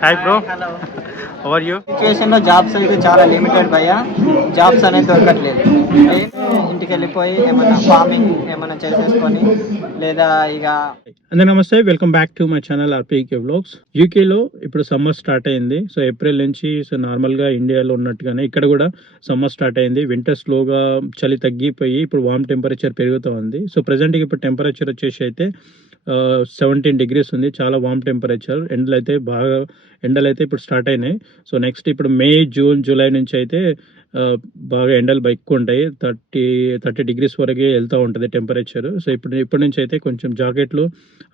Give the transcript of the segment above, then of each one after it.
Hi bro, hello. How are you? సిచ్యువేషన్లో jobs అయితే చాలా లిమిటెడ్ భయ్య. జాబ్స్ అనేది దొరకట్లేదు. ఇంటికి వెళ్ళిపోయి ఏమన్నా ఫార్మింగ్ ఏమన్నా చేసేసుకొని లేదా ఇక అందరూ నమస్తే, welcome back to my channel RPK vlogs. యూకేలో ఇప్పుడు సమ్మర్ స్టార్ట్ అయింది. సో ఏప్రిల్ నుంచి నార్మల్గా ఇండియాలో ఉన్నట్టుగానే ఇక్కడ కూడా సమ్మర్ స్టార్ట్ అయింది. వింటర్ స్లోగా చలి తగ్గిపోయి ఇప్పుడు వామ్ టెంపరేచర్ పెరుగుతూ ఉంది. సో ప్రజెంట్గా ఇప్పుడు టెంపరేచర్ వచ్చేసి అయితే 17 degrees ఉంది. చాలా వామ్ టెంపరేచర్. ఎండలు అయితే ఇప్పుడు స్టార్ట్ అయినాయి. సో నెక్స్ట్ ఇప్పుడు మే, జూన్, జూలై నుంచి అయితే బాగా ఎండలు ఎక్కువ ఉంటాయి. 30 degrees వరకే వెళ్తూ ఉంటుంది టెంపరేచర్. సో ఇప్పటి నుంచి అయితే కొంచెం జాకెట్లు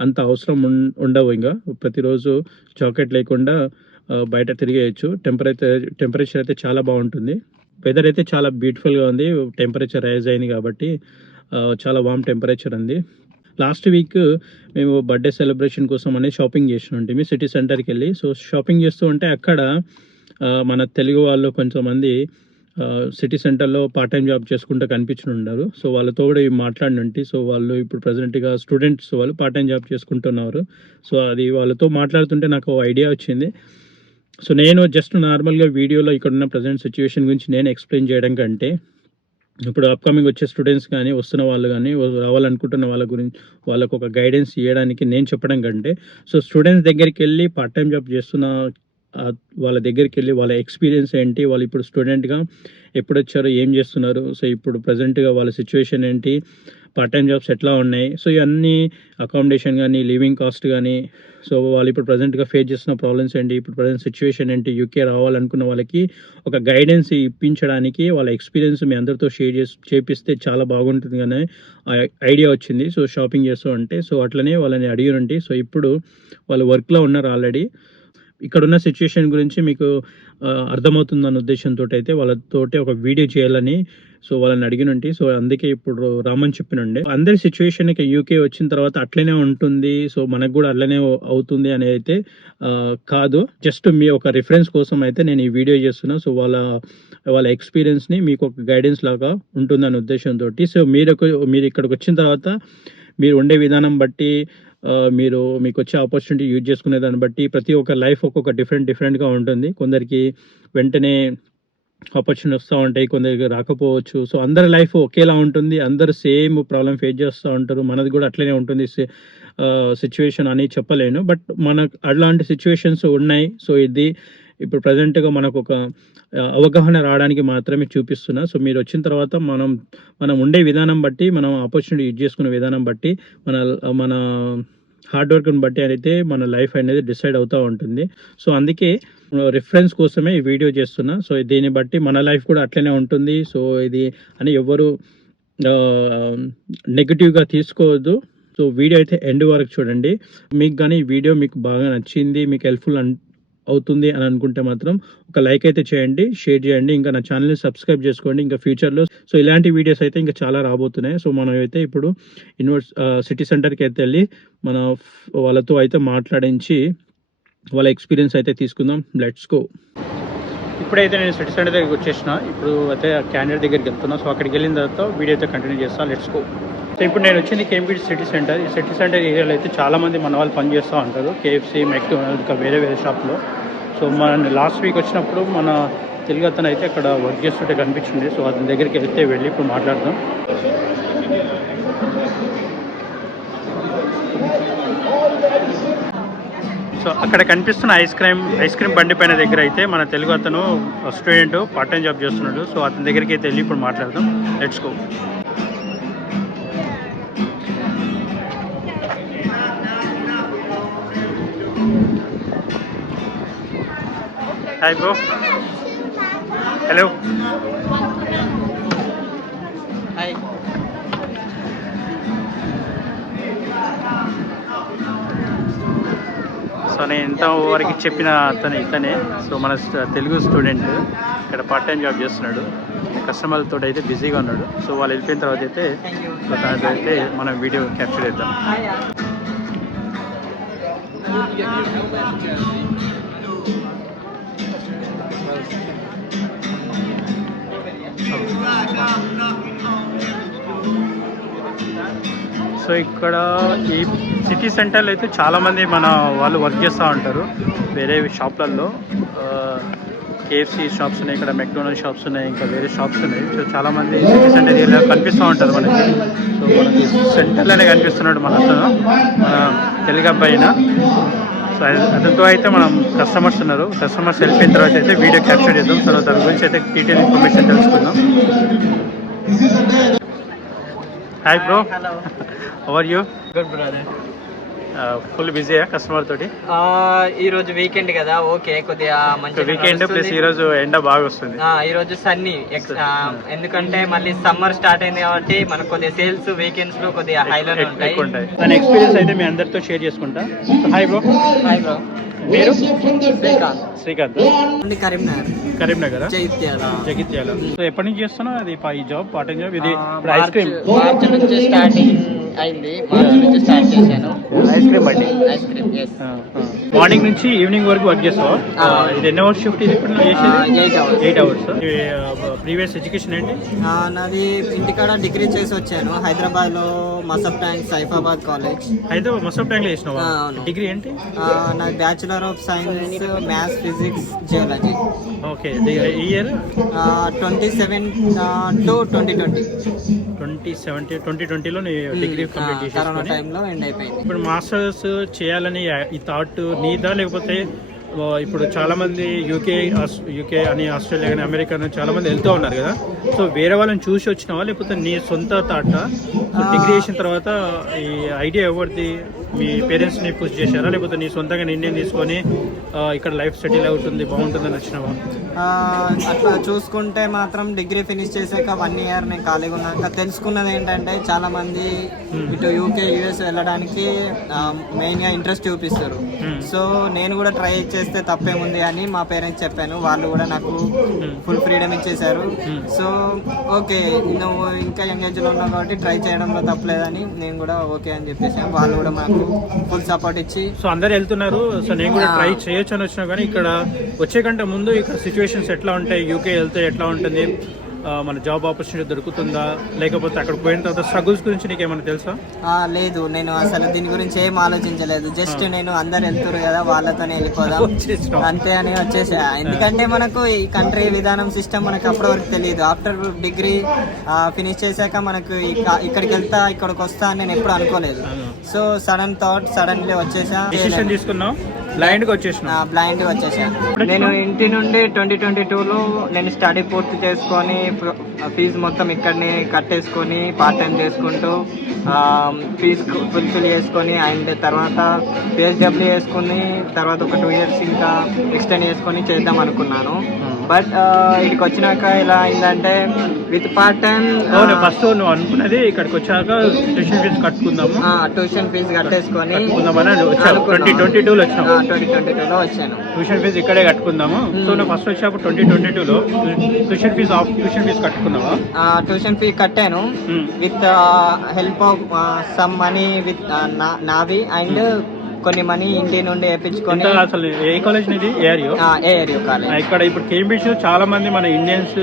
అంత అవసరం ఉండవు. ఇంకా ప్రతిరోజు జాకెట్ లేకుండా బయట తిరిగేయచ్చు. టెంపరేచర్ అయితే చాలా బాగుంటుంది. వెదర్ అయితే చాలా బ్యూటిఫుల్గా ఉంది. టెంపరేచర్ రైజ్ అయింది కాబట్టి చాలా వామ్ టెంపరేచర్ ఉంది. లాస్ట్ వీక్ మేము బర్త్డే సెలబ్రేషన్ కోసం అనేది షాపింగ్ చేసిన ఉంటుంది సిటీ సెంటర్కి వెళ్ళి. సో షాపింగ్ చేస్తూ ఉంటే అక్కడ మన తెలుగు వాళ్ళు కొంతమంది సిటీ సెంటర్లో పార్ట్ టైం జాబ్ చేసుకుంటూ కనిపించున్నారు. సో వాళ్ళతో కూడా మాట్లాడినంటి. సో వాళ్ళు ఇప్పుడు ప్రజెంట్గా స్టూడెంట్స్ వాళ్ళు పార్ట్ టైం జాబ్ చేసుకుంటున్నారు. సో అది వాళ్ళతో మాట్లాడుతుంటే నాకు ఐడియా వచ్చింది. సో నేను జస్ట్ నార్మల్గా వీడియోలో ఇక్కడున్న ప్రజెంట్ సిచ్యువేషన్ గురించి నేను ఎక్స్ప్లెయిన్ చేయడం కంటే ఇప్పుడు అప్కమింగ్ వచ్చే స్టూడెంట్స్ కానీ వస్తున్న వాళ్ళు కానీ రావాలనుకుంటున్న వాళ్ళ గురించి వాళ్ళకు ఒక గైడెన్స్ ఇవ్వడానికి నేను చెప్పడం కంటే సో స్టూడెంట్స్ దగ్గరికి వెళ్ళి పార్ట్ టైం జాబ్ చేస్తున్న వాళ్ళ దగ్గరికి వెళ్ళి వాళ్ళ ఎక్స్పీరియన్స్ ఏంటి, వాళ్ళు ఇప్పుడు స్టూడెంట్గా ఎప్పుడు వచ్చారు, ఏం చేస్తున్నారు, సో ఇప్పుడు ప్రజెంట్గా వాళ్ళ సిచ్యువేషన్ ఏంటి, పార్ట్ టైం జాబ్స్ ఎట్లా ఉన్నాయి, సో ఇవన్నీ అకామిడేషన్ కానీ లివింగ్ కాస్ట్ కానీ సో వాళ్ళు ఇప్పుడు ప్రజెంట్గా ఫేస్ చేస్తున్న ప్రాబ్లమ్స్ ఏంటి, ఇప్పుడు ప్రజెంట్ సిచ్యువేషన్ ఏంటి, యూకే రావాలనుకున్న వాళ్ళకి ఒక గైడెన్స్ ఇప్పించడానికి వాళ్ళ ఎక్స్పీరియన్స్ మీ అందరితో షేర్ చేపిస్తే చాలా బాగుంటుంది కానీ ఐడియా వచ్చింది. సో షాపింగ్ చేస్తూ అంటే సో అట్లనే వాళ్ళని అడిగినండి. సో ఇప్పుడు వాళ్ళు వర్క్లో ఉన్నారు ఆల్రెడీ. ఇక్కడున్న సిచ్యువేషన్ గురించి మీకు అర్థమవుతుందన్న ఉద్దేశంతో అయితే వాళ్ళతోటి ఒక వీడియో చేయాలని సో వాళ్ళని అడిగినంటి. సో అందుకే ఇప్పుడు రామని చెప్పినండి. అందరి సిచ్యువేషన్ ఇక యూకే వచ్చిన తర్వాత అట్లనే ఉంటుంది, సో మనకు కూడా అట్లనే అవుతుంది అనేది అయితే కాదు. జస్ట్ మీ ఒక రిఫరెన్స్ కోసం అయితే నేను ఈ వీడియో చేస్తున్నా. సో వాళ్ళ ఎక్స్పీరియన్స్ని మీకు ఒక గైడెన్స్ లాగా ఉంటుందన్న ఉద్దేశంతో. సో మీరు ఇక్కడికి వచ్చిన తర్వాత మీరు ఉండే విధానం బట్టి మీకు వచ్చే ఆపర్చునిటీ యూజ్ చేసుకునే దాన్ని బట్టి ప్రతి ఒక్క లైఫ్ ఒక్కొక్క డిఫరెంట్గా ఉంటుంది. కొందరికి వెంటనే ఆపర్చునిటీ వస్తూ ఉంటాయి, కొందరికి రాకపోవచ్చు. సో అందరి లైఫ్ ఒకేలా ఉంటుంది, అందరు సేమ్ ప్రాబ్లం ఫేస్ చేస్తూ ఉంటారు. మనది కూడా అట్లనే ఉంటుంది సిచ్యువేషన్ అని చెప్పలేను, బట్ మనకు అలాంటి సిచ్యువేషన్స్ ఉన్నాయి. సో ఇది ఇప్పుడు ప్రజెంట్గా మనకు ఒక అవగాహన రావడానికి మాత్రమే చూపిస్తున్నా. సో మీరు వచ్చిన తర్వాత మనం ఉండే విధానం బట్టి, మనం ఆపర్చునిటీ యూజ్ చేసుకునే విధానం బట్టి, మన హార్డ్ వర్క్ని బట్టి అయితే మన లైఫ్ అనేది డిసైడ్ అవుతూ ఉంటుంది. సో అందుకే రిఫరెన్స్ కోసమే ఈ వీడియో చేస్తున్నా. సో దీన్ని బట్టి మన లైఫ్ కూడా అట్లనే ఉంటుంది. సో ఇది అని ఎవరు నెగిటివ్గా తీసుకోవద్దు. సో వీడియో అయితే ఎండ్ వరకు చూడండి. మీకు కానీ ఈ వీడియో మీకు బాగా నచ్చింది, మీకు హెల్ప్ఫుల్ అవుతుంది అని అనుకుంటే మాత్రం ఒక లైక్ అయితే చేయండి, షేర్ చేయండి, ఇంకా నా ఛానల్ని సబ్స్క్రైబ్ చేసుకోండి. ఇంకా ఫ్యూచర్లో సో ఇలాంటి వీడియోస్ అయితే ఇంకా చాలా రాబోతున్నాయి. సో మనం అయితే ఇప్పుడు సిటీ సెంటర్కి అయితే వెళ్ళి మన వాళ్ళతో అయితే మాట్లాడించి వాళ్ళ ఎక్స్పీరియన్స్ అయితే తీసుకుందాం. Let's go. ఇప్పుడైతే నేను సిటీ సెంటర్ దగ్గరికి వచ్చేసిన. ఇప్పుడు అయితే క్యాండిడేట్ దగ్గరికి వెళ్తున్నా. సో అక్కడికి వెళ్ళిన తర్వాత వీడియో అయితే కంటిన్యూ చేస్తాను. Let's go. సో ఇప్పుడు నేను వచ్చింది కేంబ్రిడ్జ్ సిటీ సెంటర్. ఈ సిటీ సెంటర్ ఏరియాలో అయితే చాలామంది మన వాళ్ళు పనిచేస్తూ ఉంటారు, కేఎఫ్సీ, మెక్డొనాల్డ్, ఇంకా వేరే షాప్లో. సో మన లాస్ట్ వీక్ వచ్చినప్పుడు మన తెలుగు అతను అయితే అక్కడ వర్క్ చేస్తుంటే కనిపించింది. సో అతని దగ్గరికి వెళ్ళి ఇప్పుడు మాట్లాడదాం. సో అక్కడ కనిపిస్తున్న ఐస్ క్రీమ్ బండి పైన దగ్గర అయితే మన తెలుగు అతను స్టూడెంట్ పార్ట్ టైం జాబ్ చేస్తున్నాడు. సో అతని దగ్గరికి అయితే వెళ్ళి ఇప్పుడు మాట్లాడదాం. Let's go. Hi bro. Hello. Hi. So నేను ఇంతవరకు చెప్పిన ఇతనే. సో మన తెలుగు స్టూడెంట్ ఇక్కడ పార్ట్ టైం జాబ్ చేస్తున్నాడు. కస్టమర్లతో అయితే బిజీగా ఉన్నాడు. సో వాళ్ళు వెళ్ళిపోయిన తర్వాత అయితే అయితే మనం వీడియో క్యాప్చర్ చేద్దాం. సో సో ఇక్కడ ఈ సిటీ సెంటర్లో అయితే చాలామంది మన వాళ్ళు వర్క్ చేస్తూ ఉంటారు వేరే షాప్లలో. కేఎఫ్సి షాప్స్ ఉన్నాయి, ఇక్కడ మెక్డోనల్డ్ షాప్స్ ఉన్నాయి, ఇంకా వేరే షాప్స్ ఉన్నాయి. సో చాలామంది సిటీ సెంటర్ ఏరియా కనిపిస్తూ ఉంటారు మనకి. సో మనకి సెంటర్లోనే కనిపిస్తున్నాడు మన అతను, మన తెలుగు అబ్బాయిన. సో అతనితో అయితే మనం కస్టమర్స్ ఉన్నారు, కస్టమర్స్ వెళ్ళిపోయిన తర్వాత అయితే వీడియో క్యాప్చర్ చేద్దాం. సో దాని గురించి అయితే డీటెయిల్ ఇన్ఫర్మేషన్ తెలుసుకుందాం. Hi bro, hello. How are you? Good brother. Full బిజీయా కస్టమర్ తోటి? ఈ రోజు వీకెండ్ కదా, ఓకే కొద్దిగా మంచి వీకెండ్ ప్లస్ ఈ రోజు ఎండ బాగా వస్తుంది. ఈ రోజు సన్నీ, ఎందుకంటే మళ్ళీ సమ్మర్ స్టార్ట్ అయింది కాబట్టి మనకు కొద్దిగా సేల్స్ వీకెండ్స్ లో కొద్దిగా హైలోనే ఉంటాయి. దాని ఎక్స్పీరియన్స్ అయితే మీ అందరితో షేర్ చేసుకుంటా. Hi bro. Hi bro. మీరు? శ్రీకాంత్. శ్రీకాంత్. కరీంనగర్. కరీంనగర్, జగిత్యాల. సో ఎప్పటి నుంచి చేస్తున్నావు అది ఈ జాబ్, పార్ట్ టైం జాబ్? ఇది ఐస్ క్రీమ్ మార్చ్ నుంచి స్టార్టింగ్ అయింది, మార్చ్ నుంచి స్టార్ట్ చేశాను. ఐస్ క్రీమ్ బండి. Ice cream, yes. మార్నింగ్ నుంచి ఈవినింగ్ వరకు వర్క్ చేస్తావా? ఇది ఎన్ని అవర్స్ షిఫ్ట్ ఇది ఇప్పుడు చేసేది? 8 hours. ప్రీవియస్ ఎడ్యుకేషన్ ఏంటి? నాది ఇంటికాడ డిగ్రీ చేసి వచ్చాను హైదరాబాద్ లో, Masab tank Saifabad college. Hyderabad Masab tank లో చేసినావా? డిగ్రీ ఏంటి? నాది bachelor of science maths physics geology. Okay. Year 27 to 2020. 2020లో నీ డిగ్రీ కంప్లీట్ కరోనా చేసేసుకొని టైంలో ఎండ్ అయిపోయింది. ఇప్పుడు మాస్టర్స్ చేయాలని ఈ థాట్ నీదా, లేకపోతే ఇప్పుడు చాలా మంది యూకే అని, ఆస్ట్రేలియా కానీ, అమెరికా అని చాలా మంది వెళ్తూ ఉన్నారు కదా. సో వేరే వాళ్ళని చూసి వచ్చినావా, లేకపోతే నీ సొంత థాట్? డిగ్రీ చేసిన తర్వాత ఈ ఐడియా ఎవరిది? మీ పేరెంట్స్ ని పుష్ చేశారా, లేకపోతే నీ సొంతంగా నిర్ణయం తీసుకొని ఇక్కడ లైఫ్ సెటిల్ అవుతుంది బాగుంటుందని వచ్చినావా? అట్లా చూసుకుంటే మాత్రం డిగ్రీ ఫినిష్ చేసాక 1 year నేను ఖాళీగా ఉన్నాక తెలుసుకున్నది ఏంటంటే చాలా మంది ఇటు యూకే యుఎస్ వెళ్ళడానికి మెయిన్గా ఇంట్రెస్ట్ చూపిస్తారు. సో నేను కూడా ట్రై చేస్తే తప్పేముంది అని మా పేరెంట్స్ చెప్పాను, వాళ్ళు కూడా నాకు ఫుల్ ఫ్రీడమ్ ఇచ్చేసారు. సో ఓకే, నువ్వు ఇంకా యంగ్ ఏజ్లో ఉన్నావు కాబట్టి ట్రై చేయడంలో తప్పలేదని నేను కూడా ఓకే అని చెప్పేసాను. వాళ్ళు కూడా మాకు ఫుల్ సపోర్ట్ ఇచ్చి. సో అందరు వెళ్తున్నారు, సో నేను కూడా ట్రై చేయొచ్చు అని వచ్చినా కానీ ఇక్కడ వచ్చే కంటే ముందు ఇక్కడ సిచ్యువేషన్స్ ఎట్లా ఉంటాయి, యూకే వెళ్తే ఎట్లా ఉంటుంది, మన జాబ్ ఆపర్చునిటీ దొరుకుతుందా, లేకపోతే అక్కడ పోయిన తర్వాత స్ట్రగుల్స్ గురించి నీకు ఏమైనా తెలుసా? లేదు, నేను అసలు దీని గురించి ఏం ఆలోచించలేదు. జస్ట్ నేను అందరు వెళ్తారు కదా వాళ్ళతోనే వెళ్ళిపోదాం అంతే అని వచ్చేసా. ఎందుకంటే మనకు ఈ కంట్రీ విధానం సిస్టమ్ మనకు అప్పటి వరకు తెలియదు. ఆఫ్టర్ డిగ్రీ ఫినిష్ చేశాక మనకు ఇక్కడికి వెళ్తా ఇక్కడికి వస్తా అని నేను ఎప్పుడు అనుకోలేదు. సో సడన్ థాట్ సడన్లీ వచ్చేసా, డిసిషన్ తీసుకున్నావు, బ్లైండ్ గా వచ్చేసా. నేను ఇంటి నుండి 2022లో నేను స్టడీ పూర్తి చేసుకొని ఫీజు మొత్తం ఇక్కడనే కట్టేసుకొని పార్ట్ టైం చేసుకుంటూ ఫీజు ఫుల్ఫిల్ చేసుకొని అండ్ తర్వాత PSW వేసుకుని తర్వాత ఒక 2 years ఇంకా ఎక్స్టెండ్ చేసుకొని చేద్దాం అనుకున్నాను. బట్ ఇక్కడికి వచ్చినాక ఇలా అయిందంటే విత్ పార్ట్ టైం ఫస్ట్ నువ్వు అనుకున్నది ఇక్కడికి వచ్చాక ట్యూషన్ ఫీజు కట్టుకుందాము, ట్యూషన్ ఫీజు కట్టేసుకొని 2022లో వచ్చాను. 2022లో వచ్చాను. ట్యూషన్ ఫీజు ఇక్కడే కట్టుకుందాము. సో నువ్వు ఫస్ట్ వచ్చినప్పుడు 2022లో ట్యూషన్ ఫీజు కట్టుకున్నావా? ట్యూషన్ ఫీ కట్టాను with help of some money with నావి అండ్ కొన్ని మనీ ఇంటి నుండి వేయించుకొని. అసలు ఏ కాలేజ్ ఇది? ఏఆర్యూ కాలేజ్. ఇక్కడ ఇప్పుడు కేంబ్రిడ్జ్ చాలా మంది మన ఇండియన్స్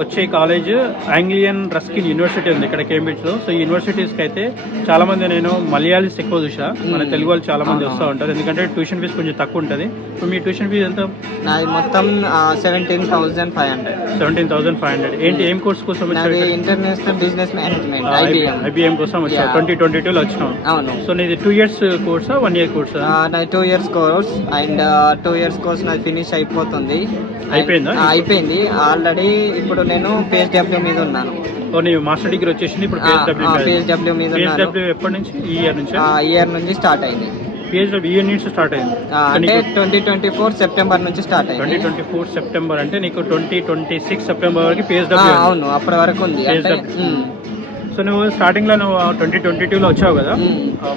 వచ్చే కాలేజ్ ఆంగ్లియన్ రస్కిన్ యూనివర్సిటీ ఉంది ఇక్కడ కేంబ్రిడ్జ్ లో. సో ఈ యూనివర్సిటీస్కి అయితే చాలా మంది నేను మలయాళీస్ ఎక్కువ చూసా, మన తెలుగు వాళ్ళు చాలా మంది వస్తూ ఉంటారు, ఎందుకంటే ట్యూషన్ ఫీజు కొంచెం తక్కువ ఉంటుంది. ఇప్పుడు మీ ట్యూషన్ ఫీజు ఎంత? నాది మొత్తం 17,500. 17,500. ఏంటి, ఏం కోర్స్ కోసం? ఇంటర్నేషనల్ బిజినెస్ మేనేజ్మెంట్ IBM కోసం వచ్చావు. 2022లో వచ్చినావు. అవును. సో నీది 2 years కోర్సా 1 year కోర్సా? నాది 2 years course and 2 years course నాది ఫినిష్ అయిపోతుంది. అయిపోయింది ఆల్రెడీ. ఇప్పుడు నేను PSW మీద ఉన్నాను. మాస్టర్ డిగ్రీ వచ్చేసింది, ఇప్పుడు PSW మీద ఉన్నాను. ఎప్పటి నుంచి? ఈ ఇయర్ నుంచి స్టార్ట్ అయింది. PSW ఈ ఇయర్ నుంచి స్టార్ట్ అయింది అంటే 2024 సెప్టెంబర్ నుంచి స్టార్ట్ అయింది. 2024 సెప్టెంబర్ అంటే నీకు 2026 సెప్టెంబర్ వరకు PSW. అవును, అప్పటి వరకు ఉంది. సో నువ్వు స్టార్టింగ్ లో 2022లో వచ్చావు కదా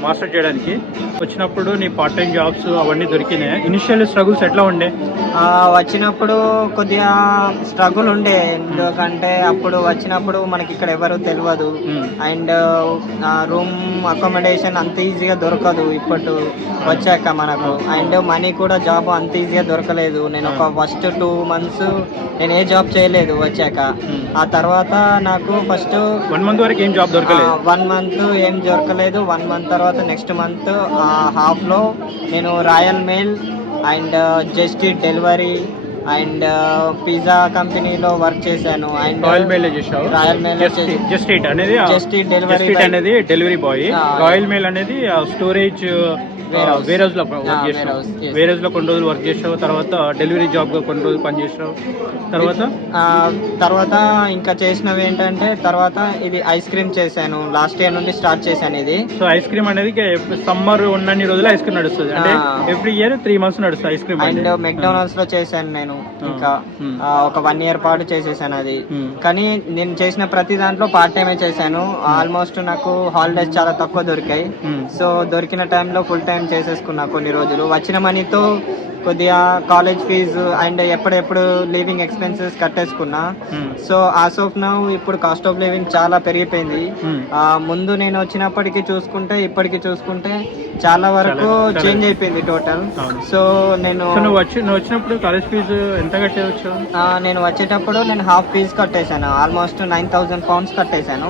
మాస్టర్ చేయడానికి. వచ్చినప్పుడు నీ పార్ట్ టైం జాబ్స్ అవన్నీ దొరికినాయి. ఇనిషియల్ స్ట్రగుల్స్ ఎట్లా ఉండే? వచ్చినప్పుడు కొద్దిగా స్ట్రగుల్ ఉండే, ఎందుకంటే అప్పుడు వచ్చినప్పుడు మనకి ఇక్కడ ఎవరు తెలియదు అండ్ రూమ్ అకామిడేషన్ అంత ఈజీగా దొరకదు ఇప్పుడు వచ్చాక మనకు. అండ్ మనీ కూడా జాబ్ అంత ఈజీగా దొరకలేదు. నేను ఒక ఫస్ట్ 2 months నేను ఏ జాబ్ చేయలేదు వచ్చాక. ఆ తర్వాత నాకు ఫస్ట్ 1 month వరకు ఏం జాబ్ దొరకలేదు. 1 మంత్ ఏం దొరకలేదు. 1 మంత్ తర్వాత నెక్స్ట్ మంత్ హాఫ్లో నేను royal male and just eat delivery and pizza కంపెనీలో వర్క్ చేశాను. అండ్ రాయల్ మెయిల్ చేసావు. రాయల్ మెయిల్ జస్ట్ ఈట్ అనేది జస్ట్ ఈట్ డెలివరీ అనేది డెలివరీ బాయ్. రాయల్ మెయిల్ అనేది స్టోరేజ్ వేర్ హౌస్ లో వర్క్ చేసావు. వేర్ హౌస్ లో కొన్ని రోజులు వర్క్ చేసావు. తర్వాత డెలివరీ జాబ్ గా కొన్ని రోజులు పనిచేసావు. తర్వాత ఇంకా చేసినవి ఏంటంటే తర్వాత ఇది ఐస్ క్రీమ్ చేశాను. లాస్ట్ ఇయర్ నుండి స్టార్ట్ చేశాను ఇది. సో ఐస్ క్రీమ్ అనేది సమ్మర్ ఉన్నన్ని రోజులు ఐస్ క్రీమ్ నడుస్తుంది. అంటే ఎవ్రీ ఇయర్ 3 months నడుస్తుంది ఐస్ క్రీమ్. అండ్ మెక్డొనాల్డ్స్ లో చేశాను నేను. ఇంకా ఒక 1 year పాటు చేసేసాను అది. కానీ నేను చేసిన ప్రతి దాంట్లో పార్ట్ టైమే చేశాను. ఆల్మోస్ట్ నాకు హాలిడేస్ చాలా తక్కువ దొరికాయి. సో దొరికిన టైంలో ఫుల్ టైం చేసేసుకున్నా కొన్ని రోజులు. వచ్చిన మనీతో కొద్దిగా కాలేజ్ ఫీజు అండ్ ఎప్పుడెప్పుడు లివింగ్ ఎక్స్పెన్సెస్ కట్టేసుకున్నా. సో ఆస్ ఆఫ్ నౌ ఇప్పుడు కాస్ట్ ఆఫ్ లివింగ్ చాలా పెరిగిపోయింది. ముందు నేను వచ్చినప్పటికి చూసుకుంటే ఇప్పటికి చూసుకుంటే చాలా వరకు చేంజ్ అయిపోయింది టోటల్. సో నువ్వు వచ్చినప్పుడు కాలేజ్ ఫీజు ఎంత కట్టేవచ్చు? నేను వచ్చేటప్పుడు నేను హాఫ్ ఫీజు కట్టేశాను. ఆల్మోస్ట్ 9,000 pounds కట్టేశాను.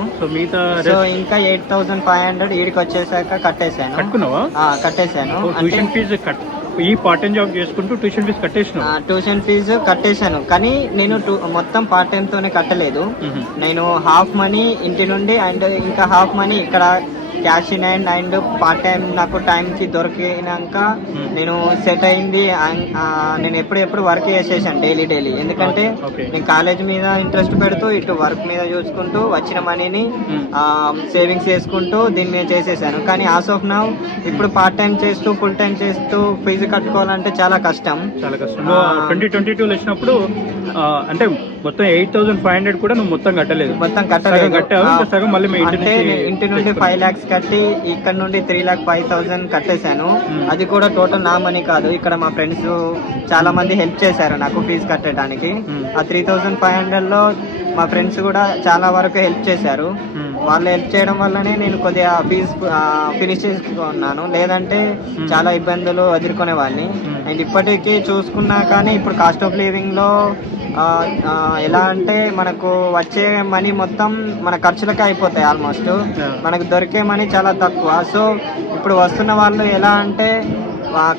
సో ఇంకా 8,500 ఈడికి వచ్చేసాక కట్టేశాను. కట్టేశాను. ట్యూషన్ ఫీజు ఈ పార్ట్ టైం జాబ్ చేసుకుంటూ ట్యూషన్ ఫీజు కట్టేసాను. ట్యూషన్ ఫీజు కట్టేశాను. కానీ నేను మొత్తం పార్ట్ టైం తోనే కట్టలేదు. నేను హాఫ్ మనీ ఇంటి నుండి అండ్ ఇంకా హాఫ్ మనీ ఇక్కడ cash in hand and part time నాకు టైంకి దొరికినాక నేను సెట్ అయింది. నేను ఎప్పుడు వర్క్ చేసేసాను డైలీ. ఎందుకంటే నేను కాలేజ్ మీద ఇంట్రెస్ట్ పెడుతూ ఇటు వర్క్ మీద చూసుకుంటూ వచ్చిన మనీని సేవింగ్స్ చేసుకుంటూ దీన్ని మీద చేసేసాను. కానీ ఆస్ ఆఫ్ నౌ ఇప్పుడు పార్ట్ టైం చేస్తూ ఫుల్ టైం చేస్తూ ఫీజు కట్టుకోవాలంటే చాలా కష్టం. 2022 వచ్చినప్పుడు అంటే మొత్తం 8,500 కూడా నువ్వు మొత్తం కట్టలేదు. మొత్తం కట్టలేదు. సగం మళ్ళీ అంటే ఇంటి నుండి 5 lakhs కట్టి ఇక్కడ నుండి 3,05,000 కట్టేశాను. అది కూడా టోటల్ నా మనీ కాదు. ఇక్కడ మా ఫ్రెండ్స్ చాలా మంది హెల్ప్ చేశారు నాకు ఫీజు కట్టడానికి. ఆ 3,500 లో మా ఫ్రెండ్స్ కూడా చాలా వరకు హెల్ప్ చేశారు. వాళ్ళు హెల్ప్ చేయడం వల్లనే నేను కొద్దిగా ఫీజు ఫినిష్ చేసుకున్నాను. లేదంటే చాలా ఇబ్బందులు ఎదుర్కొనేవాడిని. అండ్ ఇప్పటికీ చూసుకున్నా కానీ ఇప్పుడు కాస్ట్ ఆఫ్ లివింగ్ లో ఎలా అంటే మనకు వచ్చే మనీ మొత్తం మన ఖర్చులకే అయిపోతాయి. ఆల్మోస్ట్ మనకు దొరికే మనీ చాలా తక్కువ. సో ఇప్పుడు వస్తున్న వాళ్ళు ఎలా అంటే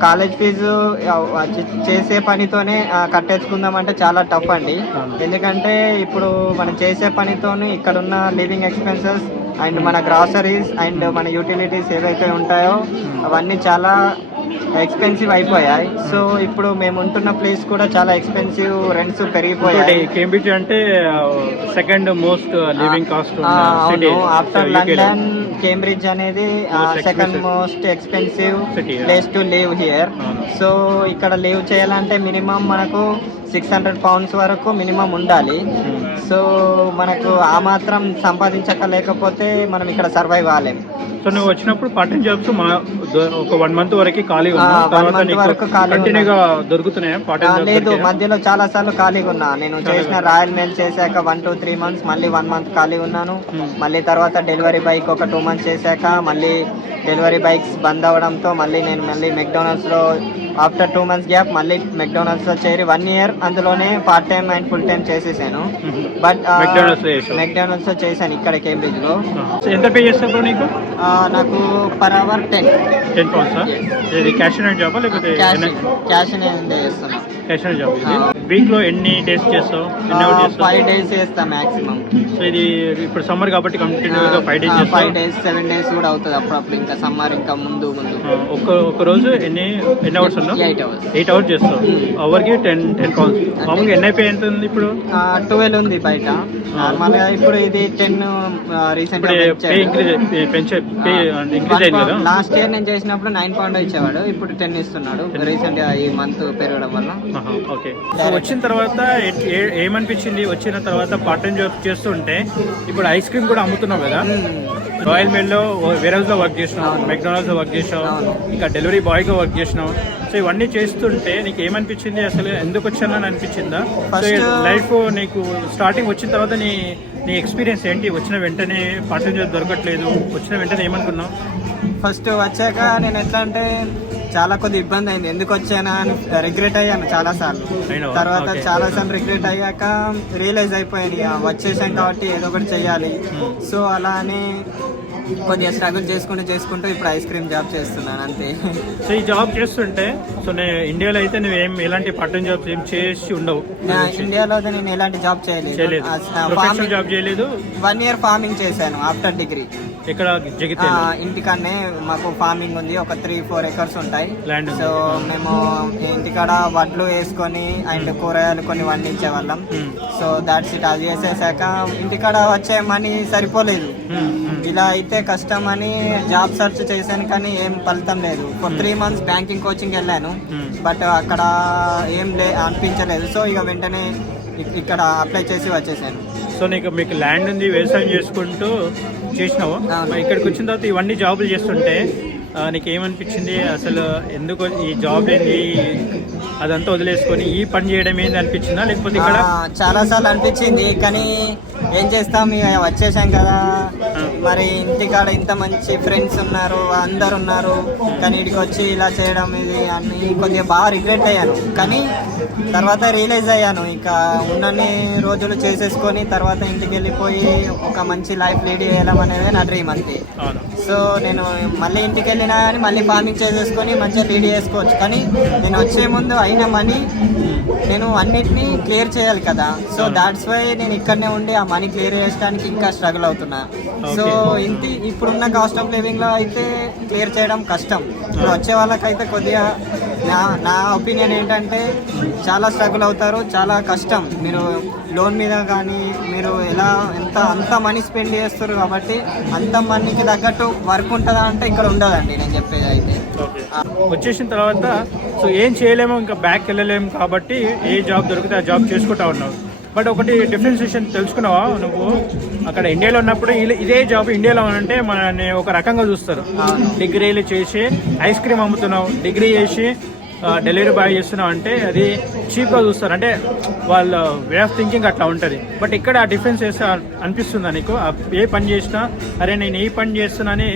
కాలేజ్ ఫీజు చేసే పనితోనే కట్టేసుకుందాం అంటే చాలా టఫ్ అండి. ఎందుకంటే ఇప్పుడు మనం చేసే పనితోనే ఇక్కడున్న లివింగ్ ఎక్స్పెన్సెస్ అండ్ మన గ్రాసరీస్ అండ్ మన యూటిలిటీస్ ఏవైతే ఉంటాయో అవన్నీ చాలా ఎక్స్పెన్సివ్ అయిపోయాయి. సో ఇప్పుడు మేము ఉంటున్న ప్లేస్ కూడా చాలా ఎక్స్పెన్సివ్, రెంట్స్ పెరిగిపోయాయి. కేంబ్రిడ్జ్ అంటే సెకండ్ మోస్ట్ లివింగ్ కాస్ట్. అవును, ఆఫ్టర్ లండన్ కేంబ్రిడ్జ్ అనేది second most expensive place to live here. So ఇక్కడ లివ్ చేయాలంటే మినిమం మనకు 600 pounds వరకు మినిమం ఉండాలి. సో మనకు ఆ మాత్రం సంపాదించలేకపోతే మనం ఇక్కడ సర్వైవ్ అవ్వలేము. సో నువ్వు వచ్చినప్పుడు పార్ట్ టైం జాబ్స్ ఒక 1 month వరకు ఖాళీ దొరుకుతున్నాయా? లేదు, మధ్యలో చాలా సార్లు ఖాళీగా ఉన్నా. నేను చేసిన రాయల్ మెయిల్ చేశాక 1 to 3 months మళ్ళీ 1 month ఖాళీ ఉన్నాను. మళ్ళీ తర్వాత డెలివరీ బైక్ ఒక 2 months చేశాక మళ్ళీ డెలివరీ బైక్స్ బంద్ అవడంతో మళ్ళీ మెక్డొనాల్డ్స్ లో ఆఫ్టర్ 2 months గ్యాప్ మళ్ళీ మెక్డొనాల్డ్స్ లో చేరి 1 year అందులోనే part time and full time చేసేసాను. బట్ మెక్డొనాల్డ్స్ లో చేశాను ఇక్కడ కేంబ్రిడ్జ్ లో. ఎంత పే చేస్తారు నీకు? నాకు పర్ అవర్ 10 pounds. ఇది క్యాష్ ఇన్ హ్యాండ్ జాబ్ లేకపోతే క్యాష్ ఇన్ హ్యాండ్ చేస్తున్నా? Cash in hand job. ఇది వీక్ లో ఎన్ని డేస్ చేస్తావు? 5 days చేస్తా మాక్సిమం. సో ఇది ఇప్పుడు సమ్మర్ కాబట్టి కంటిన్యూగా 5 days 5 days 7 days కూడా అవుతుంది అప్పుడప్పుడు. ఇంకా సమ్మర్ ఇంకా ముందు ఒక రోజు ఎన్ని అవర్స్ ఉన్నావు? 8 hours చేస్తావు. అవర్ కి 10 pounds. మామూలుగా ఎన్ఐపీ ఎంత ఉంది ఇప్పుడు? 12 ఉంది బయట నార్మల్ గా. ఇప్పుడు ఇది 10 రీసెంట్ లాస్ట్ ఇయర్ నేను చేసినప్పుడు 9 pound ఇచ్చేవాడు. ఇప్పుడు 10 ఇస్తున్నాడు రీసెంట్ గా ఈ మంత్ పెరగడం వల్ల. ఓకే. వచ్చిన తర్వాత ఏమనిపించింది? వచ్చిన తర్వాత పార్ట్ టైం జాబ్ చేస్తుంటే ఇప్పుడు ఐస్ క్రీమ్ కూడా అమ్ముతున్నావు కదా. రాయల్ మెయిల్ లో వేర్ హౌస్ లో వర్క్ చేసినావు, మెక్డొనాల్డ్స్ లో వర్క్ చేసినావు, ఇంకా డెలివరీ బాయ్ గా వర్క్ చేసినావు. సో ఇవన్నీ చేస్తుంటే నీకు ఏమనిపించింది? అసలు ఎందుకు వచ్చానని అనిపించిందా? లైఫ్ నీకు స్టార్టింగ్ వచ్చిన తర్వాత నీ ఎక్స్పీరియన్స్ ఏంటి? వచ్చిన వెంటనే పార్ట్ టైం జాబ్ దొరకట్లేదు, వచ్చిన వెంటనే ఏమనుకున్నావు? ఫస్ట్ వచ్చాక నేను ఎట్లా అంటే చాలా కొద్ది ఇబ్బంది అయింది, ఎందుకు వచ్చానా అని రిగ్రెట్ అయ్యాను చాలా సార్లు. తర్వాత చాలా సార్లు రిగ్రెట్ అయ్యాక రియలైజ్ అయిపోయాను, వచ్చేసాం కాబట్టి ఏదో ఒకటి చెయ్యాలి. సో అలా అని కొద్దిగా స్ట్రగుల్ చేసుకుంటూ ఇప్పుడు ఐస్ క్రీమ్ జాబ్ చేస్తున్నాను అంతే. సో ఈ జాబ్ చేస్తుంటే సో నేను ఇండియాలో అయితే నువ్వు ఎలాంటి పార్ట్ టైం జాబ్స్ ఏం చేసి ఉండవు? ఇండియాలో అయితే నేను ఎలాంటి జాబ్ చేయలేదు, జాబ్ చేయలేదు. 1 year ఫార్మింగ్ చేశాను ఆఫ్టర్ డిగ్రీ. ఇక్కడ ఇంటికాడనే మాకు ఫార్మింగ్ ఉంది, ఒక 3-4 acres ఉంటాయి. సో మేము ఇంటికాడ వడ్లు వేసుకొని అండ్ కూరగాయలు కొన్ని వండించే వాళ్ళం. So that's it. అది చేసేసాక ఇంటికాడ వచ్చే మనీ సరిపోలేదు, ఇలా అయితే కష్టం అని జాబ్ సెర్చ్ చేశాను కానీ ఏం ఫలితం లేదు. ఫర్ 3 months బ్యాంకింగ్ కోచింగ్ వెళ్ళాను, బట్ అక్కడ ఏం అనిపించలేదు. సో ఇక వెంటనే ఇక్కడ అప్లై చేసి వచ్చేసాను. సో మీకు ల్యాండ్ ఉంది, వ్యవసాయం చేసుకుంటూ చేసినావు. ఇక్కడికి వచ్చిన తర్వాత ఇవన్నీ జాబులు చేస్తుంటే నీకు ఏమనిపించింది? అసలు ఎందుకు ఈ జాబ్ ఏంది అదంతా వదిలేసుకొని ఈ పని చేయడం ఏంది అనిపించిందా? లేకపోతే ఇక్కడ చాలా సార్లు అనిపించింది, కానీ ఏం చేస్తాం, వచ్చేసాం కదా. మరి ఇంటికాడ ఇంత మంచి ఫ్రెండ్స్ ఉన్నారు, అందరు ఉన్నారు, కానీ ఇక్కడికి వచ్చి ఇలా చేయడం ఇది అన్ని కొద్దిగా బాగా రిగ్రెట్ అయ్యాను. కానీ తర్వాత రియలైజ్ అయ్యాను, ఇంకా ఉన్నన్ని రోజులు చేసేసుకొని తర్వాత ఇంటికి వెళ్ళిపోయి ఒక మంచి లైఫ్ లీడ్ చేయడం అనేది నా డ్రీమ్ అంతే. సో నేను మళ్ళీ ఇంటికి వెళ్ళినా కానీ మళ్ళీ ఫార్మింగ్ చేసేసుకొని మంచిగా లీడ్ చేసుకోవచ్చు. కానీ నేను వచ్చే ముందు అయిన మనీ నేను అన్నిటినీ క్లియర్ చేయాలి కదా. సో దాట్స్ వై నేను ఇక్కడనే ఉండి ఆ మనీ క్లియర్ చేయడానికి ఇంకా స్ట్రగుల్ అవుతున్నా. సో ఇప్పుడున్న కాస్ట్ ఆఫ్ లివింగ్ లో అయితే క్లియర్ చేయడం కష్టం. ఇప్పుడు వచ్చే వాళ్ళకైతే కొద్దిగా నా ఒపీనియన్ ఏంటంటే చాలా స్ట్రగుల్ అవుతారు, చాలా కష్టం. మీరు లోన్ మీద కానీ మీరు అంత మనీ స్పెండ్ చేస్తారు కాబట్టి అంత మనీకి తగ్గట్టు వర్క్ ఉంటుందా అంటే ఇక్కడ ఉండదండి నేను చెప్పేది అయితే. వచ్చేసిన తర్వాత సో ఏం చేయలేము, ఇంకా బ్యాక్ వెళ్ళలేము కాబట్టి ఏ జాబ్ దొరికితే ఆ జాబ్ చేసుకుంటా ఉన్నావు. బట్ ఒకటి డిఫరెన్సియేషన్ తెలుసుకున్నావా నువ్వు? అక్కడ ఇండియాలో ఉన్నప్పుడు ఇదే జాబ్ ఇండియాలో అంటే మనని ఒక రకంగా చూస్తారు. డిగ్రీలు చేసి ఐస్ క్రీమ్ అమ్ముతున్నావు, డిగ్రీ చేసి డెలివరీ బాయ్ చేస్తున్నావు అంటే అది చీప్గా చూస్తారు, అంటే వాళ్ళ వే ఆఫ్ థింకింగ్ అట్లా ఉంటుంది. బట్ ఇక్కడ ఆ డిఫరెన్స్ చేస్తే అనిపిస్తుందా నీకు? ఏ పని చేసినా అరే నేను ఈ పని చేస్తున్నా అని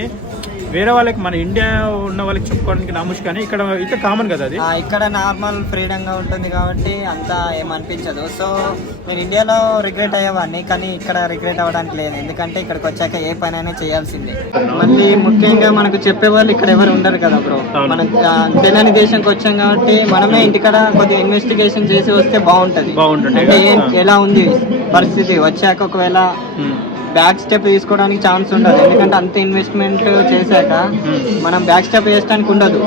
వేరే వాళ్ళకి, మన ఇండియా ఉన్న వాళ్ళకి చెప్పుకోవడానికి నాముష్, కానీ ఇక్కడ అయితే కామన్ కదా అది. ఇక్కడ నార్మల్ ఫ్రీడంగా ఉంటుంది కాబట్టి అంతా ఏమనిపించదు. సో నేను ఇండియాలో రిగ్రెట్ అయ్యేవాడిని, కానీ ఇక్కడ రిగ్రెట్ అవ్వడానికి లేదు, ఎందుకంటే ఇక్కడికి వచ్చాక ఏ పని అయినా చేయాల్సిందే. మళ్ళీ ముఖ్యంగా మనకు చెప్పేవాళ్ళు ఇక్కడ ఎవరు ఉండరు కదా బ్రో. మనం తెలియని దేశంకి వచ్చాం కాబట్టి మనమే ఇంటికాడ కొద్దిగా ఇన్వెస్టిగేషన్ చేసి వస్తే బాగుంటుంది. అంటే ఎలా ఉంది పరిస్థితి, వచ్చాక ఒకవేళ బ్యాక్ స్టెప్ తీసుకోవడానికి ఛాన్స్ ఉండదు, ఎందుకంటే అంత ఇన్వెస్ట్మెంట్ చేశాక మనం బ్యాక్ స్టెప్ వేయడానికి ఉండదు,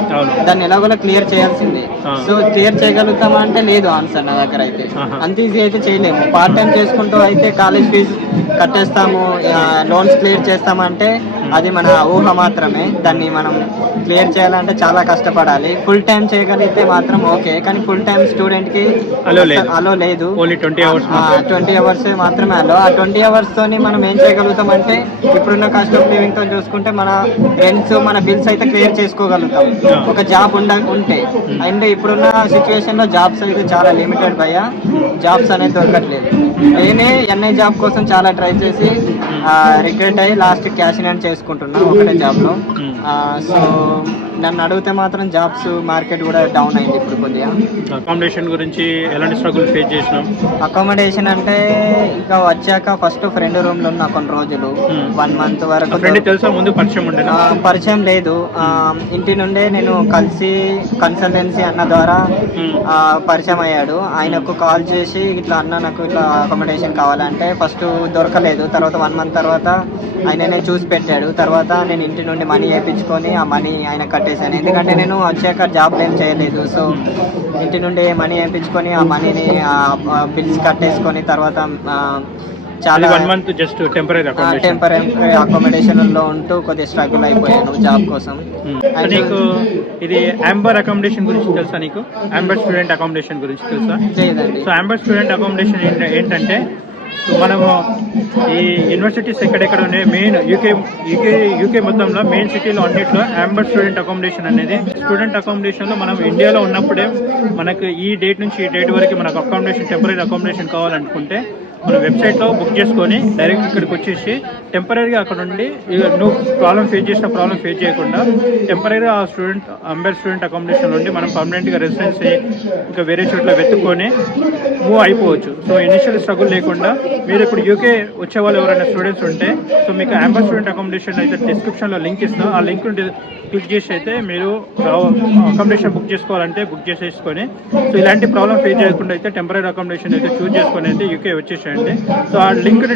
దాన్ని ఎలాగోలా క్లియర్ చేయాల్సిందే. సో క్లియర్ చేయగలుగుతామా అంటే లేదు ఆన్సర్ నా దగ్గర అయితే. అంత ఈజీ అయితే చేయలేము. పార్ట్ టైం చేసుకుంటూ అయితే కాలేజ్ ఫీజు కట్టేస్తాము, లోన్స్ క్లియర్ చేస్తామంటే అది మన ఊహ మాత్రమే. దాన్ని మనం క్లియర్ చేయాలంటే చాలా కష్టపడాలి. ఫుల్ టైం చేయగలిగితే మాత్రం ఓకే, కానీ ఫుల్ టైం స్టూడెంట్ కి అలో లేదు, 20 hours మాత్రమే అలో. ఆ 20 hours తోని మనం ఏం చేయగలుగుతాం అంటే ఇప్పుడున్న కాస్ట్ ఆఫ్ లివింగ్ తో చూసుకుంటే మన రెంట్స్, మన బిల్స్ అయితే క్లియర్ చేసుకోగలుగుతాం ఒక జాబ్ ఉంటే. అండ్ ఇప్పుడున్న సిచ్యువేషన్ లో జాబ్స్ అయితే చాలా లిమిటెడ్ భయ్యా, జాబ్స్ అనేది దొరకట్లేదు. నేనే ఎన్ఐ జాబ్ కోసం చాలా ట్రై చేసి రిగ్రెట్ అయ్యి లాస్ట్ క్యాష్ ఇన్ హ్యాండ్ చేసుకుంటున్నా ఒకటే జాబ్ లో. సో నన్ను అడిగితే మాత్రం జాబ్స్ మార్కెట్ కూడా డౌన్ అయింది ఇప్పుడు కొద్దిగా. అకామిడేషన్ గురించి ఎలాంటి స్ట్రగుల్ ఫేస్ చేసినాం? అకామిడేషన్ అంటే ఇంకా వచ్చాక ఫస్ట్ ఫ్రెండ్ రూమ్ లో ఉన్న కొన్ని రోజులు 1 month వరకు తెలుసా, ముందు పరిచయం లేదు. ఇంటి నుండే నేను కలిసి కన్సల్టెన్సీ అన్న ద్వారా పరిచయం అయ్యాడు. ఆయనకు కాల్ చేసి ఇట్లా అన్న నాకు ఇట్లా అకామిడేషన్ కావాలంటే ఫస్ట్ దొరకలేదు. తర్వాత 1 month తర్వాత ఆయననే చూసి పెట్టాడు. తర్వాత నేను ఇంటి నుండి మనీ వేయించుకొని ఆ మనీ ఆయన కట్టేశాను, ఎందుకంటే నేను వచ్చాక జాబ్ ఏం చేయలేదు. సో ఇంటి నుండి మనీ వేయించుకొని ఆ మనీని బిల్స్ కట్టేసుకొని తర్వాత చాలా 1 month జస్ట్ టెంపరీ అకామిడేషన్ లో ఉంటూ కొద్దిగా స్ట్రగుల్ అయిపోయాను జాబ్ కోసం. నీకు ఇది అంబర్ అకామిడేషన్ గురించి తెలుసా? నీకు అంబర్ స్టూడెంట్ అకామిడేషన్ గురించి తెలుసా? సో అంబర్ స్టూడెంట్ అకామిడేషన్ ఏంటంటే మనము ఈ యూనివర్సిటీస్ ఎక్కడెక్కడ ఉన్నాయి, మెయిన్ యూకే మొత్తంలో మెయిన్ సిటీలో అన్నిట్లో అంబర్ స్టూడెంట్ అకామిడేషన్ అనేది. స్టూడెంట్ అకామిడేషన్లో మనం ఇండియాలో ఉన్నప్పుడే మనకు ఈ డేట్ నుంచి ఈ డేట్ వరకు మనకు అకామిడేషన్, టెంపరీ అకామిడేషన్ కావాలనుకుంటే మన వెబ్సైట్లో బుక్ చేసుకొని డైరెక్ట్ ఇక్కడికి వచ్చేసి టెంపరీగా అక్కడ నుండి ఇక నువ్వు ప్రాబ్లం ఫేస్ చేయకుండా టెంపరీగా ఆ స్టూడెంట్ అకామిడేషన్ నుండి మనం పర్మనెంట్గా రెసిడెన్సీ ఇంకా వేరే చోట్ల వెతుక్కొని మూవ్ అయిపోవచ్చు. సో ఇనిషియల్ స్ట్రగుల్ లేకుండా మీరు ఇప్పుడు యూకే వచ్చే వాళ్ళు ఎవరైనా స్టూడెంట్స్ ఉంటే సో మీకు అంబర్ స్టూడెంట్ అకామిడేషన్ అయితే డిస్క్రిప్షన్లో లింక్ ఇస్తాం. ఆ లింక్ క్లిక్ చేసి అయితే మీరు అకామిడేషన్ బుక్ చేసుకోవాలంటే బుక్ చేసేసుకొని సో ఇలాంటి ప్రాబ్లం ఫేస్ చేయకుండా అయితే టెంపరీ అకామిడేషన్ అయితే చూస్ చేసుకొని అయితే యూకే వచ్చేసేయండి. సో ఆ లింక్